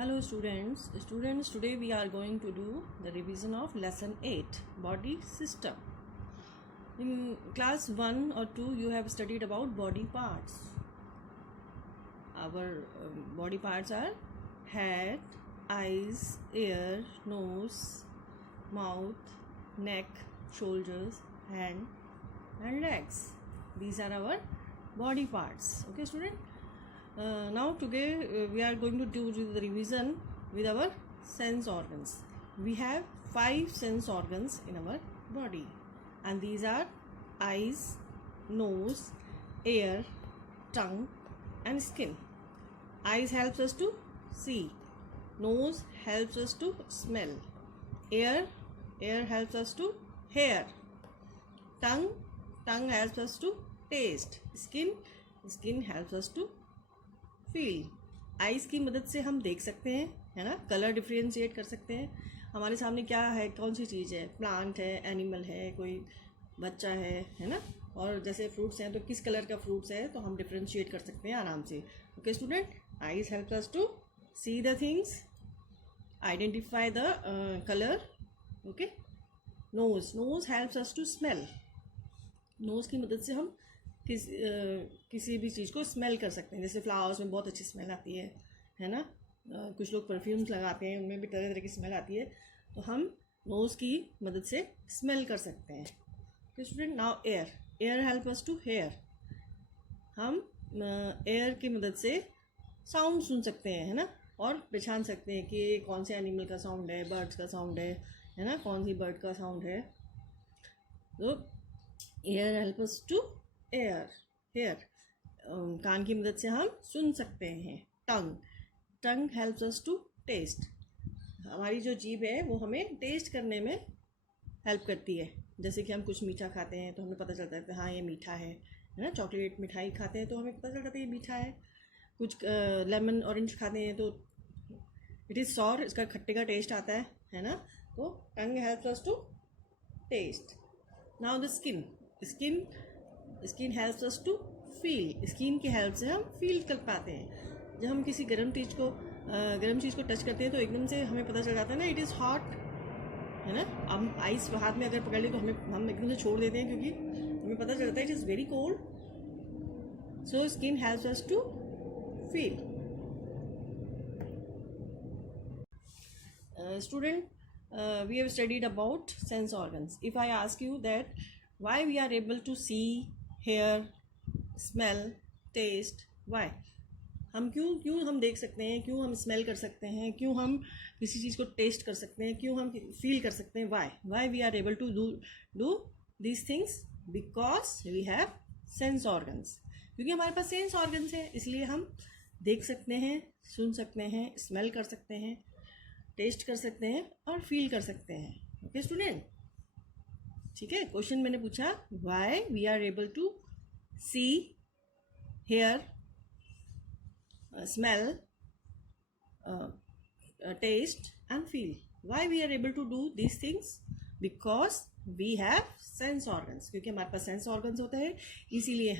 Hello students, today we are going to do the revision of lesson 8, body system. In class 1 or 2 you have studied about body parts. Our body parts are head, eyes, ear, nose, mouth, neck, shoulders, hand and legs. These are our body parts. Okay student? Now today we are going to do the revision with our sense organs. We have 5 sense organs in our body, and these are eyes, nose, ear, tongue and skin. Eyes helps us to see, nose helps us to smell, ear helps us to hear, tongue helps us to taste, skin helps us to feel. Eyes की मदद से हम देख सकते हैं, है ना, colour differentiate कर सकते हैं. हमारे सामने क्या है, कौन सी चीज़ है, प्लांट है, एनिमल है, कोई बच्चा है ना, और जैसे फ्रूट्स हैं तो किस कलर का फ्रूट्स है तो हम डिफ्रेंशिएट कर सकते हैं आराम से. Okay student, eyes help us to see the things, identify the colour. Okay, nose helps us to smell. Nose की मदद से हम किसी भी चीज़ को स्मेल कर सकते हैं. जैसे फ्लावर्स में बहुत अच्छी स्मेल आती है ना. कुछ लोग परफ्यूम्स लगाते हैं, उनमें भी तरह तरह की स्मेल आती है, तो हम नोज़ की मदद से स्मेल कर सकते हैं. तो student, now ear help us to hear. हम एयर की मदद से साउंड सुन सकते हैं, है ना, और पहचान सकते हैं कि कौन से एनिमल का साउंड है, बर्ड्स का साउंड है ना, कौन सी बर्ड का साउंड है. तो ear help us to hear. कान की मदद से हम सुन सकते हैं. Tongue helps us to taste. हमारी जो जीभ है वो हमें टेस्ट करने में हेल्प करती है. जैसे कि हम कुछ मीठा खाते हैं तो हमें पता चलता है कि हाँ ये मीठा है ना. चॉकलेट मिठाई खाते हैं तो हमें पता चलता है ये मीठा है. कुछ लेमन ऑरेंज खाते हैं तो इट इज़ सॉर, इसका खट्टे का टेस्ट आता है ना. तो tongue helps us to taste. Now the skin helps us to feel. Skin की हेल्प से हम फील कर पाते हैं. जब हम किसी गर्म चीज़ को टच करते हैं तो एकदम से हमें पता चल जाता है ना, इट इज़ हॉट, है ना. हम आइस हाथ में अगर पकड़ लें तो हम एकदम से छोड़ देते हैं क्योंकि हमें पता चलता है it is very cold. So skin helps us to feel. Student, we have studied about sense organs. If I ask you that why we are able to see, hear, smell, taste, why? हम क्यों हम देख सकते हैं, क्यों हम smell कर सकते हैं, क्यों हम किसी चीज़ को टेस्ट कर सकते हैं, क्यों हम फील कर सकते हैं. Why we are able to do these things? Because we have sense organs. क्योंकि हमारे पास सेंस ऑर्गन्स हैं, इसलिए हम देख सकते हैं, सुन सकते हैं, स्मेल कर सकते हैं, टेस्ट कर सकते हैं और फील कर सकते हैं. ओके स्टूडेंट, ठीक है. क्वेश्चन मैंने पूछा, why we are able to see, hear, smell, taste and feel. Why we are able to do these things? Because we have sense organs. क्योंकि हमारे पास सेंस ऑर्गन्स होते हैं, इसीलिए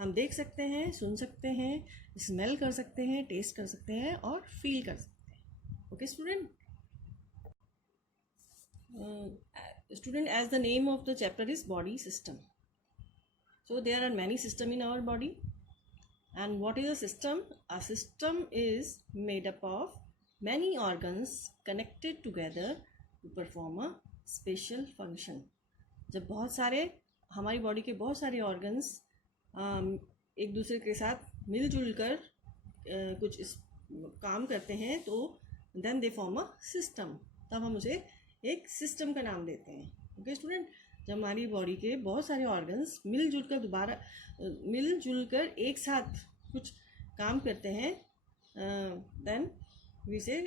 हम देख सकते हैं, सुन सकते हैं, स्मेल कर सकते हैं, टेस्ट कर सकते हैं और फील कर सकते हैं. Okay student. Student, as the name of the chapter is body system, so there are many systems in our body. And what is a system? A system is made up of many organs connected together to perform a special function. जब बहुत सारे हमारी body के बहुत सारे organs एक दूसरे के साथ मिलजुल कर कुछ काम करते हैं तो then they form a system. तब हम उसे एक सिस्टम का नाम देते हैं. ओके स्टूडेंट, जब हमारी बॉडी के बहुत सारे ऑर्गन्स मिलजुल कर एक साथ कुछ काम करते हैं, देन वी से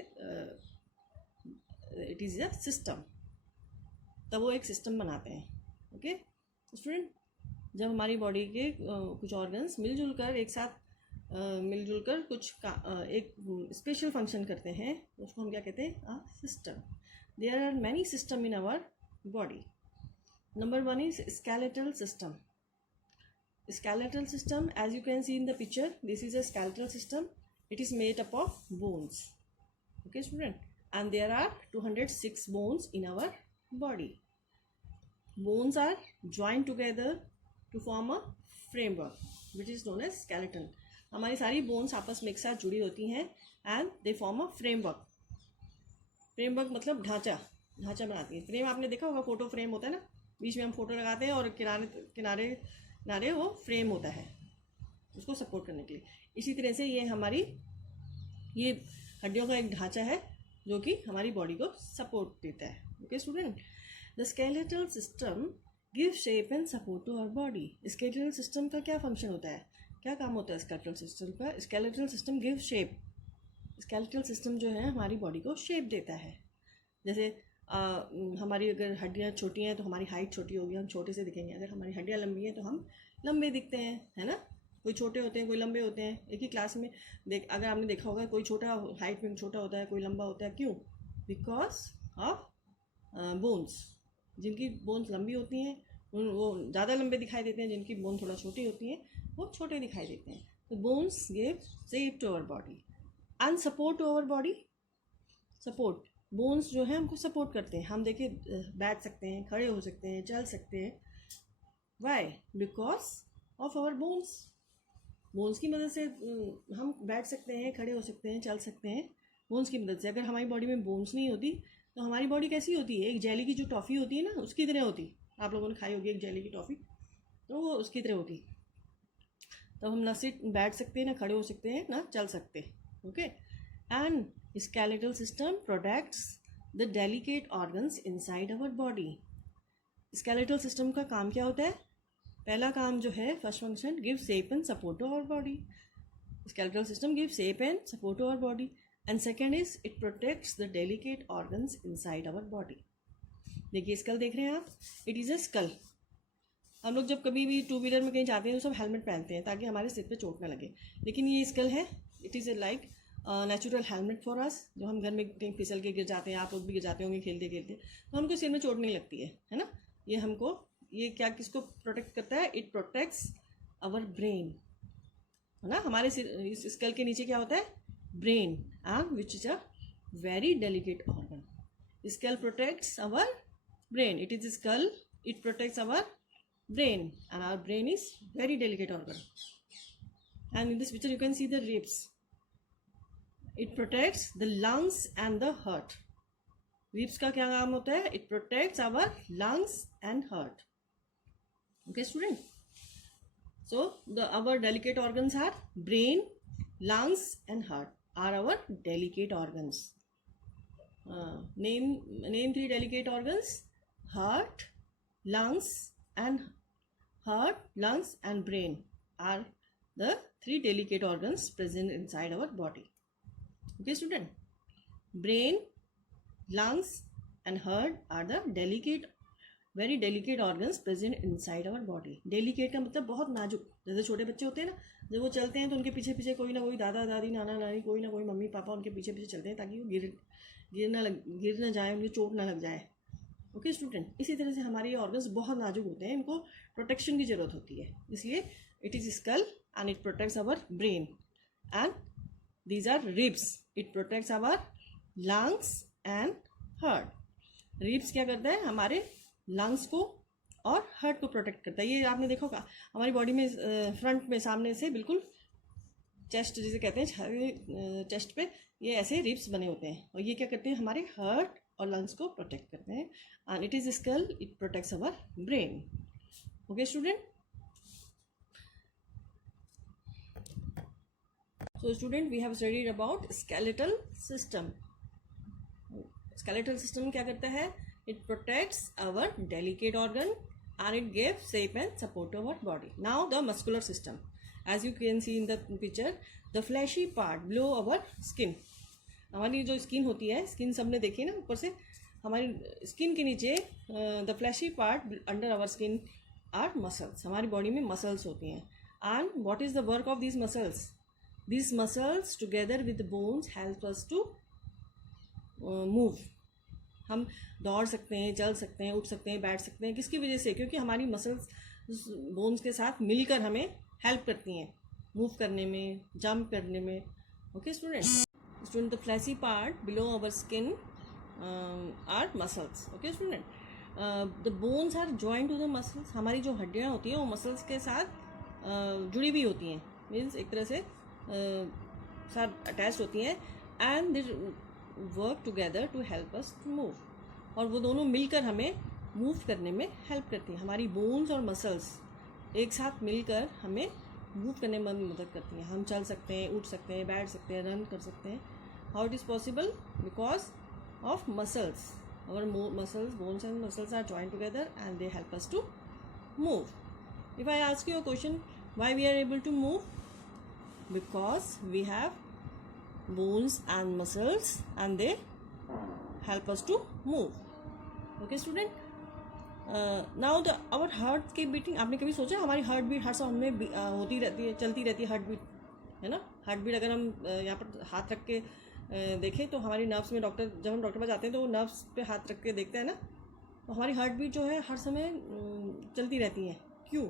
इट इज़ अ सिस्टम. तब वो एक सिस्टम बनाते हैं. ओके स्टूडेंट, जब हमारी बॉडी के कुछ ऑर्गन्स मिलजुल कर कुछ एक स्पेशल फंक्शन करते हैं, उसको हम क्या कहते हैं? A system. There are many system in our body. Number 1 is skeletal system. Skeletal system, as you can see in the picture, this is a skeletal system. It is made up of bones. Okay, student. And there are 206 bones in our body. Bones are joined together to form a framework, which is known as skeleton. हमारी सारी bones आपस में एक साथ जुड़ी होती हैं and they form a framework. framework मतलब ढांचा बनाती है. फ्रेम आपने देखा होगा, फोटो फ्रेम होता है ना, बीच में हम फोटो लगाते हैं और किनारे किनारे किनारे वो फ्रेम होता है उसको सपोर्ट करने के लिए. इसी तरह से ये हड्डियों का एक ढांचा है जो कि हमारी बॉडी को सपोर्ट देता है. Okay student, the skeletal system give shape and support to our body. Skeletal system का क्या फंक्शन होता है, क्या काम होता है स्केलेटल सिस्टम का? Skeletal system give shape. Skeletal system जो है हमारी बॉडी को शेप देता है. जैसे हमारी अगर हड्डियाँ छोटी हैं तो हमारी हाइट छोटी होगी, हम छोटे से दिखेंगे. अगर हमारी हड्डियाँ लंबी हैं तो हम लंबे दिखते हैं, है ना. कोई छोटे होते हैं, कोई लंबे होते हैं. एक ही क्लास में अगर आपने देखा होगा, कोई छोटा हाइट में छोटा होता है, कोई लंबा होता है. क्यों? Because of bones. जिनकी बोन्स लंबी होती हैं वो ज़्यादा लंबे दिखाई देते हैं, जिनकी बोन थोड़ा छोटी होती हैं वो छोटे दिखाई देते हैं. तो bones give shape to our body and support to our body. Support, bones जो है हमको सपोर्ट करते हैं. हम देखिए बैठ सकते हैं, खड़े हो सकते हैं, चल सकते हैं. Why? Because of our bones. Bones की मदद से हम बैठ सकते हैं, खड़े हो सकते हैं, चल सकते हैं, बोन्स की मदद से. अगर हमारी बॉडी में बोन्स नहीं होती तो हमारी बॉडी कैसी होती है? एक जेली की जो टॉफ़ी होती है ना, उसकी तरह होती. आप लोगों ने खाई होगी एक जेली की टॉफ़ी, तो वो उसकी तरह होती. तो हम ना बैठ सकते हैं, ना खड़े हो सकते हैं, ना चल सकते. Okay. And skeletal system protects the delicate organs inside our body. skeletal system का काम क्या होता है? पहला काम जो है, first function, give shape and support to our body. skeletal system gives shape and support to our body. And second is it protects the delicate organs inside our body. देखिए स्कल देख रहे हैं आप, इट इज़ अ स्कल. हम लोग जब कभी भी टू व्हीलर में कहीं जाते हैं तो सब हेलमेट पहनते हैं ताकि हमारे सिर पे चोट ना लगे. लेकिन ये स्कल है, it is like natural helmet for us. जो हम घर में कहीं फिसल के गिर जाते हैं, आप लोग भी गिर जाते होंगे खेलते खेलते, तो हमको सिर में चोट नहीं लगती है ना. ये हमको, ये क्या किसको प्रोटेक्ट करता है? इट प्रोटेक्ट्स आवर ब्रेन, है ना. हमारे सिर, इस स्कल के नीचे क्या होता है? Brain, and which is a very delicate organ. Skull protects our brain. It is skull, it protects our brain, and our brain is very delicate organ. And in this picture you can see the ribs. It protects the lungs and the heart. Ribs का क्या काम होता है? It protects our lungs and heart. Okay student, so our delicate organs are brain, lungs and heart are our delicate organs. Name three delicate organs. Heart, lungs and brain are the three delicate organs present inside our body. Okay student, brain, lungs and heart are the very delicate organs present inside our body. Delicate का मतलब बहुत नाजुक. जैसे छोटे बच्चे होते हैं ना, जब वो चलते हैं तो उनके पीछे पीछे कोई ना कोई दादा दादी, नाना नानी, कोई ना कोई मम्मी पापा उनके पीछे पीछे चलते हैं ताकि वो गिर ना जाए, उनकी चोट ना लग जाए. ओके स्टूडेंट, इसी तरह से हमारे ये ऑर्गन्स बहुत नाजुक होते हैं, इनको प्रोटेक्शन की ज़रूरत होती है. इसलिए it is skull and it protects our brain. And these are ribs, it protects our lungs and heart. Ribs क्या करता है? हमारे लंग्स को और हार्ट को प्रोटेक्ट करता है. ये आपने देखा होगा हमारी बॉडी में फ्रंट में सामने से बिल्कुल चेस्ट जिसे कहते हैं, चेस्ट पे ये ऐसे रिब्स बने होते हैं, और ये क्या करते हैं? हमारे हार्ट और लंग्स को प्रोटेक्ट करते हैं. And it is skull, it protects our brain. Okay student, so student we have studied about skeletal system. Skeletal system क्या करता है? It protects our delicate organ and it gives shape and support to our body. Now the muscular system. As you can see in the picture, the fleshy part below our skin. हमारी जो skin होती है, skin सबने देखी ना ऊपर से, हमारी स्किन के नीचे the fleshy part under our skin are muscles. हमारी बॉडी में मसल्स होती हैं. And what is the work of these muscles? These muscles together with bones help us to move. हम दौड़ सकते हैं, चल सकते हैं, उठ सकते हैं, बैठ सकते हैं. किसकी वजह से? क्योंकि हमारी मसल्स बोन्स के साथ मिलकर हमें हेल्प करती हैं मूव करने में, जंप करने में. Okay student, Student, the fleshy part below our skin are muscles. Okay, student. The bones are joined to the muscles. हमारी जो हड्डियाँ होती हैं वो मसल्स के साथ जुड़ी हुई होती हैं, मीन्स एक तरह से साथ अटैच होती हैं, and they work together to help us to move, और वो दोनों मिलकर हमें मूव करने में हेल्प करती हैं. हमारी बोन्स और मसल्स एक साथ मिलकर हमें मूव करने में मदद करती हैं. हम चल सकते हैं, उठ सकते हैं, बैठ सकते हैं, रन कर सकते हैं. How it is possible? Because of muscles. our muscles, bones and muscles are joined together and they help us to move. If I ask you a question, why we are able to move? Because we have bones and muscles and they help us to move. Okay student. Now the our heart की beating, आपने कभी सोचा हमारी heart beat हर समय में होती रहती है, चलती रहती है हार्ट बीट, है ना. हार्ट बीट अगर हम यहाँ पर हाथ रख के देखें तो हमारी नर्व्स में, डॉक्टर जब हम डॉक्टर पास जाते हैं तो वो नर्व्स पे हाथ रख के देखते हैं ना, तो हमारी हार्ट बीट जो है हर समय चलती रहती है. क्यों?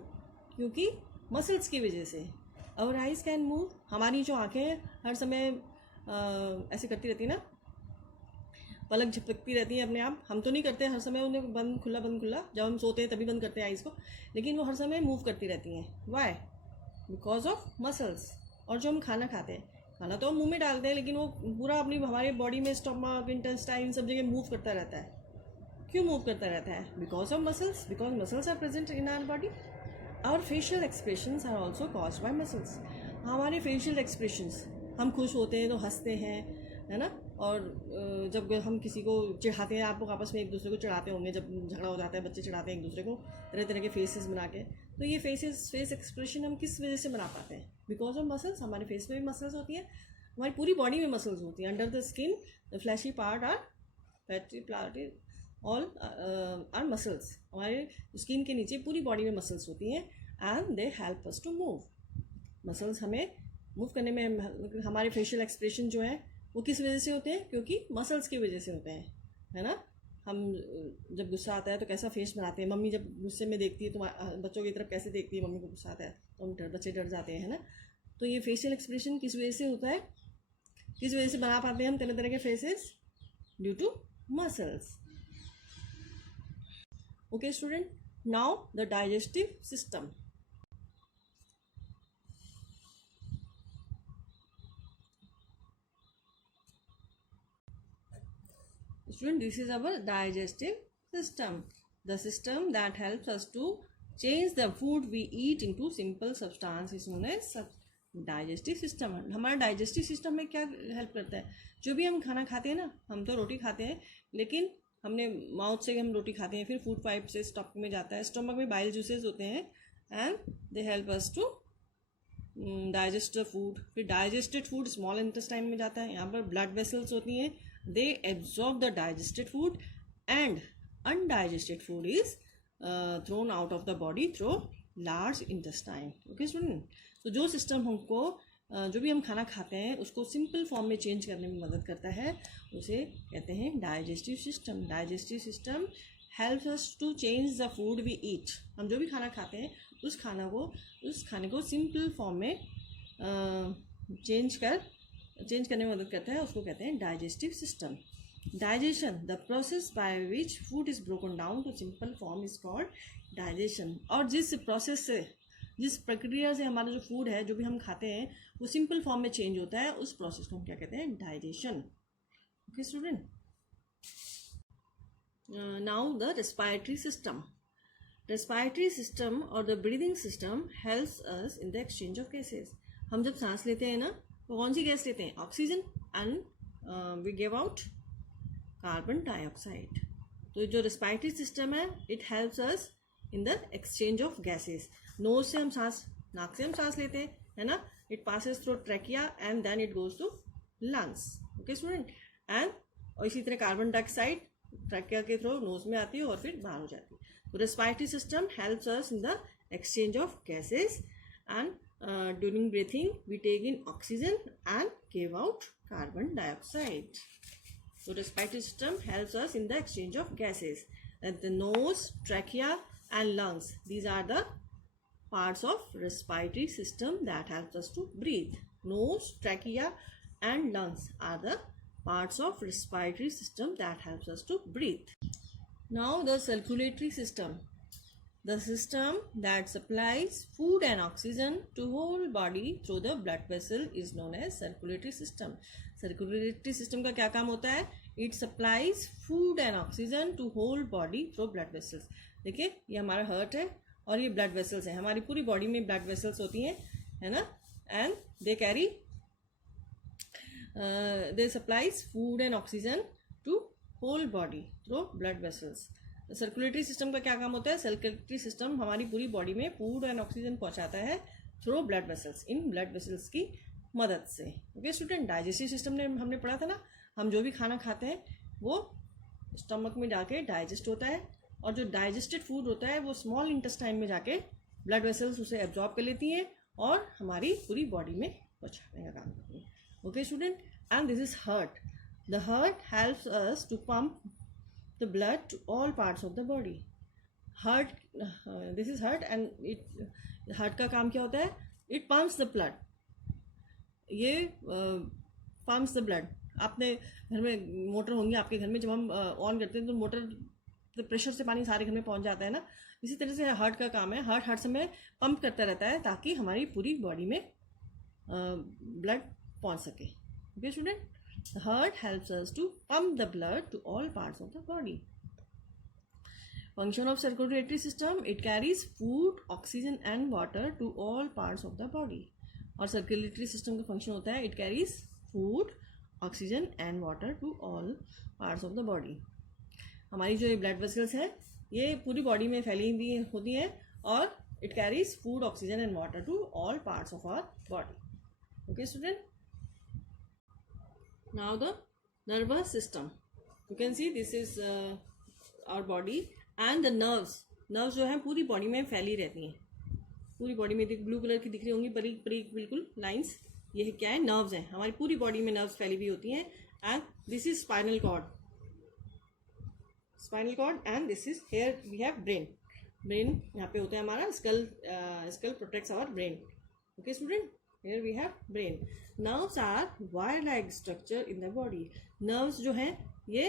क्योंकि मसल्स की वजह से. आवर आइज़ कैन मूव, हमारी जो आँखें हर समय ऐसे करती रहती है ना, पलक झपकती रहती हैं अपने आप. हम तो नहीं करते हर समय उन्हें बंद खुला, जब हम सोते हैं तभी बंद करते हैं आइज़ को, लेकिन वो हर समय मूव करती रहती हैं. वाई? Because of muscles. और जो हम खाना खाते हैं, खाना तो हम मुंह में डालते हैं, लेकिन वो पूरा अपनी हमारे बॉडी में स्टमक, इंटेस्टाइन सब जगह मूव करता रहता है. क्यों मूव करता रहता है? Because of muscles. Because muscles are present in our body. Our facial expressions are also caused by muscles. हमारे फेशियल एक्सप्रेशंस, हम खुश होते हैं तो हंसते हैं, है ना. और जब हम किसी को चिढ़ाते हैं, आप लोग आपस में एक दूसरे को चिढ़ाते होंगे, जब झगड़ा हो जाता है बच्चे चिढ़ाते हैं एक दूसरे को तरह तरह के फेसेस बना के, तो ये फेस एक्सप्रेशन हम किस वजह से बना पाते हैं? Because of muscles. हमारे फेस में भी मसल्स होती हैं, हमारी पूरी बॉडी में मसल्स होती हैं. Under the skin the fleshy part are fatty part, all are muscles. हमारे स्किन के नीचे पूरी बॉडी में मसल्स होती हैं and they help us to move. Muscles हमें मूव करने में, हमारे फेशियल एक्सप्रेशन जो है वो किस वजह से होते हैं? क्योंकि मसल्स की वजह से होते हैं, है ना. हम जब गुस्सा आता है तो कैसा फेस बनाते हैं. मम्मी जब गुस्से में देखती है तो बच्चों की तरफ कैसे देखती है, मम्मी को गुस्सा आता है तो बच्चे डर जाते हैं, है ना. तो ये फेशियल एक्सप्रेशन किस वजह से होता है, किस वजह से बना पाते हैं हम तरह तरह के faces? Due to muscles. Okay student. Now the digestive system. Student, this is our digestive system, the system that helps us to change the food we eat into simple substance is known as digestive system. हमारा digestive system में क्या help करता है? जो भी हम खाना खाते हैं ना, हम तो रोटी खाते हैं, लेकिन हमने माउथ से हम रोटी खाते हैं, फिर फूड पाइप से स्टमक में जाता है. स्टमक में बाइल जूसेस होते हैं and they help us to digest the food. फिर डाइजेस्टेड फूड स्मॉल इंटेस्टाइन में जाता है. यहाँ पर ब्लड वेसल्स होती हैं, they absorb the digested food and undigested food is thrown out of the body through large intestine. Okay student. तो जो सिस्टम हमको जो भी हम खाना खाते हैं उसको सिंपल फॉर्म में चेंज करने में मदद करता है, उसे कहते हैं digestive system. Digestive system helps us to change the food we eat. हम जो भी खाना खाते हैं उस खाने को सिंपल फॉर्म में चेंज करने में मदद करता है, उसको कहते हैं digestive system. Digestion, the process by which food is broken down to simple form is called digestion. और जिस प्रक्रिया से हमारा जो फूड है, जो भी हम खाते हैं, वो सिंपल फॉर्म में चेंज होता है, उस प्रोसेस को हम क्या कहते हैं? Digestion. Okay student. Now the respiratory system. Respiratory system और the breathing system helps us in the exchange of gases. हम जब सांस लेते हैं ना, तो कौन सी गैस लेते हैं? Oxygen, and we give out carbon dioxide. तो जो रेस्पिरेटरी सिस्टम है, it helps us in the exchange of gases. Nose से हम सांस, नाक से हम सांस लेते हैं, है ना. It passes through trachea and then it goes to lungs. Okay student. And और इसी तरह कार्बन डाइऑक्साइड ट्रैकिया के थ्रू नोज में आती है और फिर बाहर हो जाती है. तो respiratory system helps us in the exchange of gases and during breathing we take in oxygen and give out carbon dioxide. So respiratory system helps us in the exchange of gases. And the nose, trachea and lungs, these are the parts of respiratory system that helps us to breathe. Nose, trachea and lungs are the parts of respiratory system that helps us to breathe. Now the circulatory system. The system that supplies food and oxygen to whole body through the blood vessel is known as circulatory system. Circulatory system का क्या काम होता है? It supplies food and oxygen to whole body through blood vessels. देखिए ये हमारा heart है और ये ब्लड वेसल्स है. हमारी पूरी बॉडी में ब्लड वेसल्स होती हैं, है ना, and they carry they supplies food and oxygen to whole body through blood vessels. Circulatory system का क्या काम होता है? सर्कुलेटरी सिस्टम हमारी पूरी बॉडी में फूड एंड ऑक्सीजन पहुंचाता है through blood vessels, in blood vessels की मदद से. ओके स्टूडेंट, डाइजेस्टिव सिस्टम ने हमने पढ़ा था ना, हम जो भी खाना खाते हैं वो स्टमक में जाके डाइजेस्ट होता है और जो डाइजेस्टेड फूड होता है वो स्मॉल इंटेस्टाइन में जाके ब्लड वेसल्स उसे एब्जॉर्ब कर लेती हैं और हमारी पूरी बॉडी में पहुंचाने का काम करती हैं. Okay student, and this is heart. The heart helps us to pump the blood to all parts of the body. Heart, this is heart and it heart का काम क्या होता है? It pumps the blood. ये pumps the blood. आपने घर में motor होंगी आपके घर में, जब हम ऑन करते हैं तो मोटर तो प्रेशर से पानी सारे घर में पहुंच जाता है ना. इसी तरह से हार्ट का काम है. हार्ट हर समय पंप करता रहता है ताकि हमारी पूरी बॉडी में ब्लड पहुंच सके. Okay student, the heart helps us to pump the blood to all parts of the body. Function of circulatory system, it carries food, oxygen and water to all parts of the body. और circulatory system का function होता है it carries food, oxygen and water to all parts of the body. हमारी जो ये blood vessels है ये पूरी बॉडी में फैली हुई होती हैं और it carries food, oxygen and water to all parts of our body. Okay student? Now the nervous system. You can see this is our body and the nerves. Nerves जो है पूरी बॉडी में फैली रहती हैं. पूरी बॉडी में blue colour की दिख रही होंगी बारीक बारीक बिल्कुल लाइंस. ये क्या है? नर्व्स हैं. हमारी पूरी बॉडी में नर्व्स फैली हुई होती हैं. And this is spinal cord. Spinal cord and this is here we have brain. Brain यहाँ पे होता है हमारा. Skull protects our brain. Okay student, here we have brain. Nerves are wire like structure in the body. Nerves जो हैं ये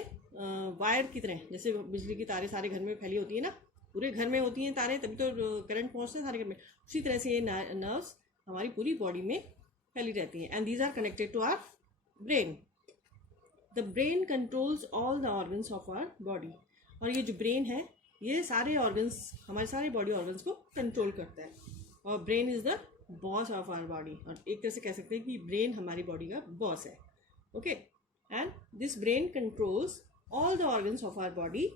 wire की तरह, जैसे बिजली की तारें सारे घर में फैली होती है ना, पूरे घर में होती हैं तारें, तभी तो करंट पहुंचते हैं सारे घर में. उसी तरह से ये नर्व्स हमारी पूरी बॉडी में फैली रहती हैं. And these are connected to our brain. The brain controls all the organs of our body. और ये जो ब्रेन है ये सारे ऑर्गन्स, हमारे सारे बॉडी ऑर्गन्स को कंट्रोल करता है. और brain is the boss of our body. और एक तरह से कह सकते हैं कि ब्रेन हमारी बॉडी का बॉस है. Okay, and this brain controls all the organs of our body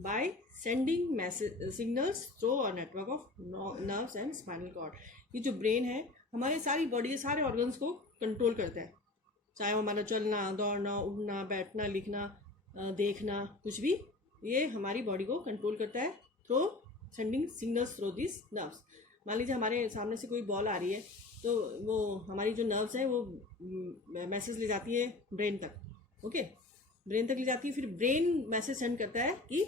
by sending signals through a network of nerves and spinal cord. ये जो ब्रेन है हमारे सारी बॉडी के सारे ऑर्गन्स को कंट्रोल करता है, चाहे वो हमारा चलना, दौड़ना, उठना, बैठना, लिखना, देखना, कुछ भी ये हमारी बॉडी को कंट्रोल करता है through sending signals through this nerves. मान लीजिए हमारे सामने से कोई बॉल आ रही है तो वो हमारी जो नर्व्स हैं वो मैसेज ले जाती है ब्रेन तक. ओके, ब्रेन तक ले जाती है. फिर ब्रेन मैसेज सेंड करता है कि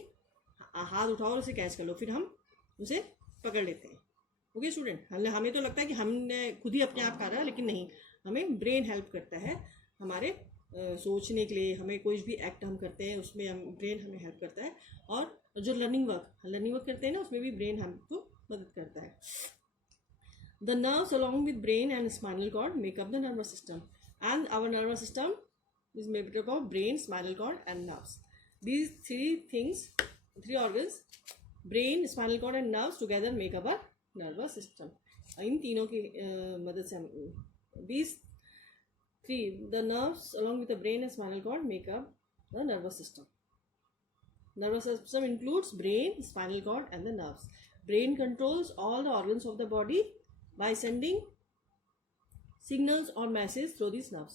हाथ उठाओ और उसे कैच कर लो. फिर हम उसे पकड़ लेते हैं. ओके स्टूडेंट, हमें तो लगता है कि हमने खुद ही अपने आप करा है, लेकिन नहीं, हमें ब्रेन हेल्प करता है हमारे सोचने के लिए. हमें कोई भी एक्ट हम करते हैं उसमें ब्रेन हमें हेल्प करता है. और जो लर्निंग वर्क करते हैं ना उसमें भी ब्रेन हमको मदद करता है. The nerves along with brain and spinal cord make up the nervous system, and our nervous system is made up of brain, spinal cord and nerves. These three organs, brain, spinal cord and nerves together make up our nervous system. इन तीनों की मदद से हम these three, the nerves along with the brain and spinal cord make up the nervous system. Nervous system includes brain, spinal cord and the nerves. Brain controls all the organs of the body by sending signals or messages through these nerves.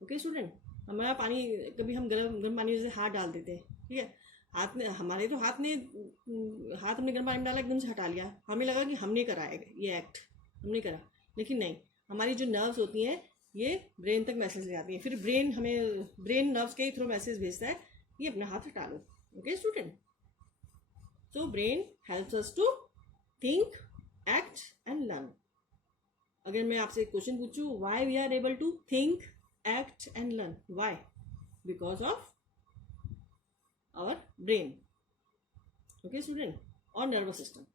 Okay student, हमारा पानी कभी हम गर्म पानी से हाथ डाल देते हैं, ठीक है, हाथ में हमारे तो हाथ हमने गर्म पानी में डाला, एकदम से हटा लिया, हमें लगा कि हमने करा है ये एक्ट, हमने करा. लेकिन नहीं, हमारी जो नर्व्स होती हैं ये ब्रेन तक मैसेज ले जाती हैं. फिर ब्रेन नर्व्स के थ्रू मैसेज भेजता है ये अपना हाथ हटा लो. Okay student, so brain helps us to think, act and learn. अगर मैं आपसे एक क्वेश्चन पूछूं, why we are able to think, act and learn. Why? Because of our brain. Okay, student. Or nervous system.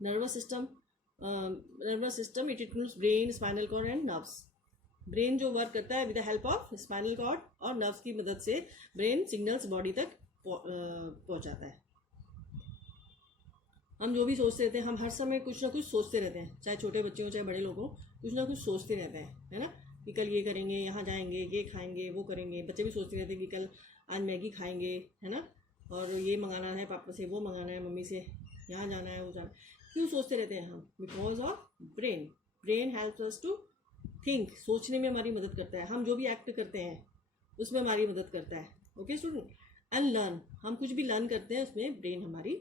Nervous system it includes brain, spinal cord and nerves. Brain जो work करता है with the help of spinal cord और nerves की मदद से brain signals body तक पहुंचाता है. हम जो भी सोचते रहते हैं, हम हर समय कुछ ना कुछ सोचते रहते हैं, चाहे छोटे बच्चे हो चाहे बड़े लोग हो, कुछ ना कुछ सोचते रहते हैं, है ना, कि कल ये करेंगे, यहाँ जाएंगे, ये खाएंगे, वो करेंगे. बच्चे भी सोचते रहते हैं कि कल आज मैगी खाएंगे, है ना, और ये मंगाना है पापा से, वो मंगाना है मम्मी से, यहाँ जाना है, वो जाना. क्यों सोचते रहते हैं हम? Because of brain. Brain helps us to think. सोचने में हमारी मदद करता है. हम जो भी एक्ट करते हैं उसमें हमारी मदद करता है. Okay student. And learn. हम कुछ भी लर्न करते हैं उसमें ब्रेन हमारी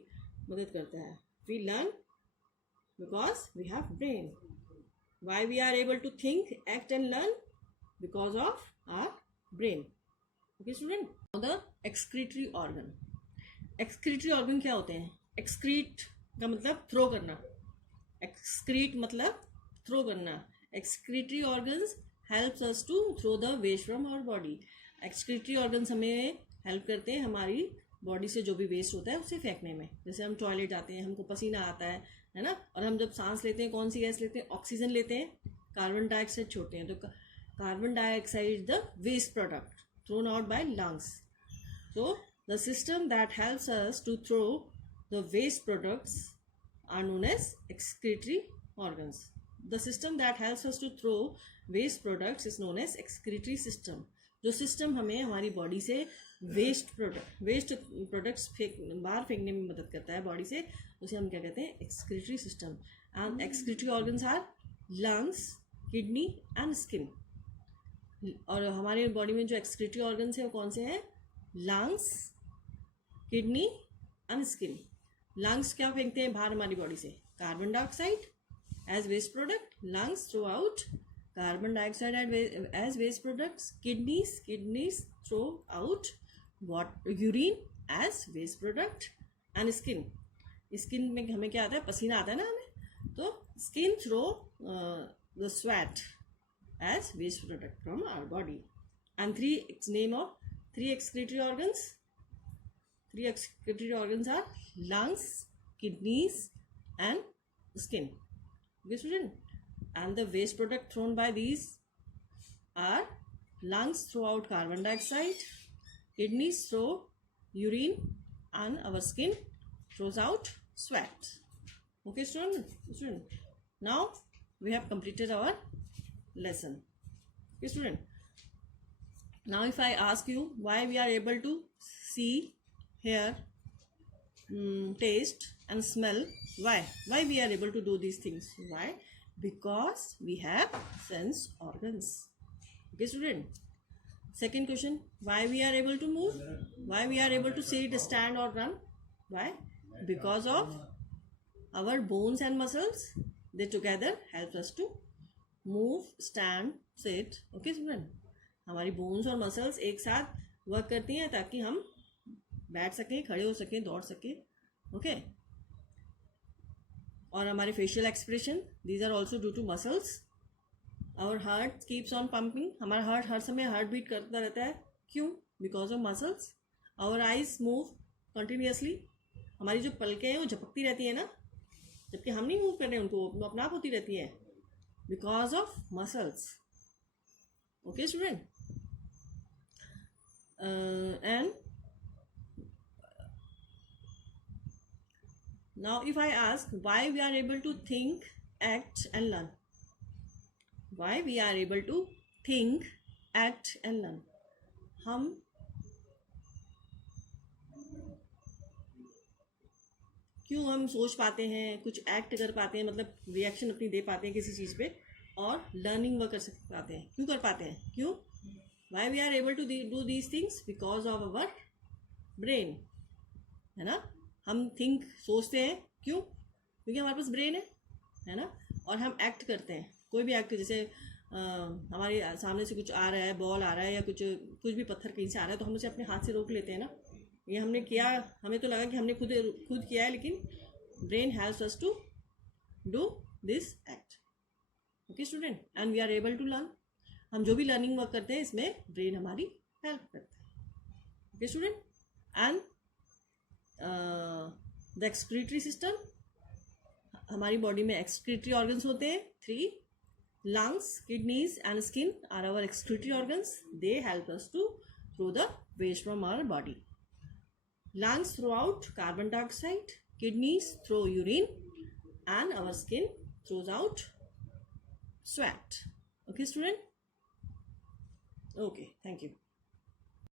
मदद करता है. We learn because we have brain. Why we are able to think, act and learn? Because of our brain. Okay student. The excretory organ. Excretory organ क्या होते हैं? एक्सक्रीट का मतलब थ्रो करना. एक्सक्रीट मतलब थ्रो करना. Excretory organs helps us to throw the waste from our body. Excretory organs हमें help करते हैं हमारी बॉडी से जो भी वेस्ट होता है उसे फेंकने में. जैसे हम टॉयलेट जाते हैं, हमको पसीना आता है ना, और हम जब सांस लेते हैं कौन सी गैस लेते हैं? ऑक्सीजन लेते हैं, कार्बन डाइऑक्साइड छोड़ते हैं. तो carbon dioxide the waste product thrown out by lungs. So the system that helps us to throw the waste products are known as excretory organs. The system that helps us to throw waste products is known as excretory system. जो system हमें हमारी body से waste products बाहर फेंकने में मदद करता है बॉडी से, उसे हम क्या कहते हैं? Excretory system. And excretory organs are lungs, kidney and skin. और हमारी बॉडी में जो एक्सक्रीटरी ऑर्गन्स है वो कौन से हैं? Lungs, kidney and skin. Lungs क्या फेंकते हैं बाहर हमारी बॉडी से? Carbon dioxide as waste product. Lungs throw out carbon dioxide as waste products. Kidneys throw out urine as waste product. And skin में हमें क्या आता है? पसीना आता है ना हमें, तो skin throw the sweat as waste product from our body. And three excretory organs. Three excretory organs are lungs, kidneys and skin. Okay student. And the waste product thrown by these are lungs throw out carbon dioxide, kidneys throw urine, and our skin throws out sweat. Okay student. Now we have completed our lesson. Okay student. Now if I ask you why we are able to see, hear, taste and smell, why we are able to do these things? Why? Because we have sense organs. Okay student. Second question, why we are able to move? Why we are able to sit, stand or run? Why? Because of our bones and muscles. They together help us to move, stand, sit. Okay student. हमारी bones और muscles एक साथ work करती हैं ताकि हम बैठ सकें, खड़े हो सकें, दौड़ सकें. ओके. और हमारे facial expression, these are also due to muscles. Our heart keeps on pumping. हमारा हार्ट हर समय हार्ट बीट करता रहता है. क्यों? Because of muscles. Our eyes move continuously. हमारी जो पलकें हैं वो झपकती रहती है ना, जबकि हम नहीं मूव कर रहे हैं उनको, वो अपने आप होती रहती है because of muscles. Okay student. And now if I ask why we are able to think, act and learn. Why we are able to think, act and learn. हम क्यों हम सोच पाते हैं, कुछ एक्ट कर पाते हैं, मतलब रिएक्शन अपनी दे पाते हैं किसी चीज़ पे, और लर्निंग वो कर पाते हैं. क्यों कर पाते हैं? क्यों? Why we are able to do these things? Because of our brain. है ना. हम थिंक, सोचते हैं. क्यों? क्योंकि हमारे पास ब्रेन है ना. और हम एक्ट करते हैं, कोई भी एक्ट. जैसे हमारे सामने से कुछ आ रहा है, बॉल आ रहा है या कुछ भी पत्थर कहीं से आ रहा है, तो हम उसे अपने हाथ से रोक लेते हैं ना. ये हमने किया, हमें तो लगा कि हमने खुद किया है, लेकिन brain helps us to do this act. Okay student. And we are able to learn. हम जो भी लर्निंग वर्क करते हैं इसमें ब्रेन हमारी हेल्प करता है. Okay student. And the excretory system, हमारी बॉडी में एक्सक्रीटरी ऑर्गन्स होते हैं 3. lungs, kidneys and skin are our excretory organs. They help us to throw the waste from our body. Lungs throw out carbon dioxide, kidneys throw urine, and our skin throws out sweat. Okay student? Okay, thank you.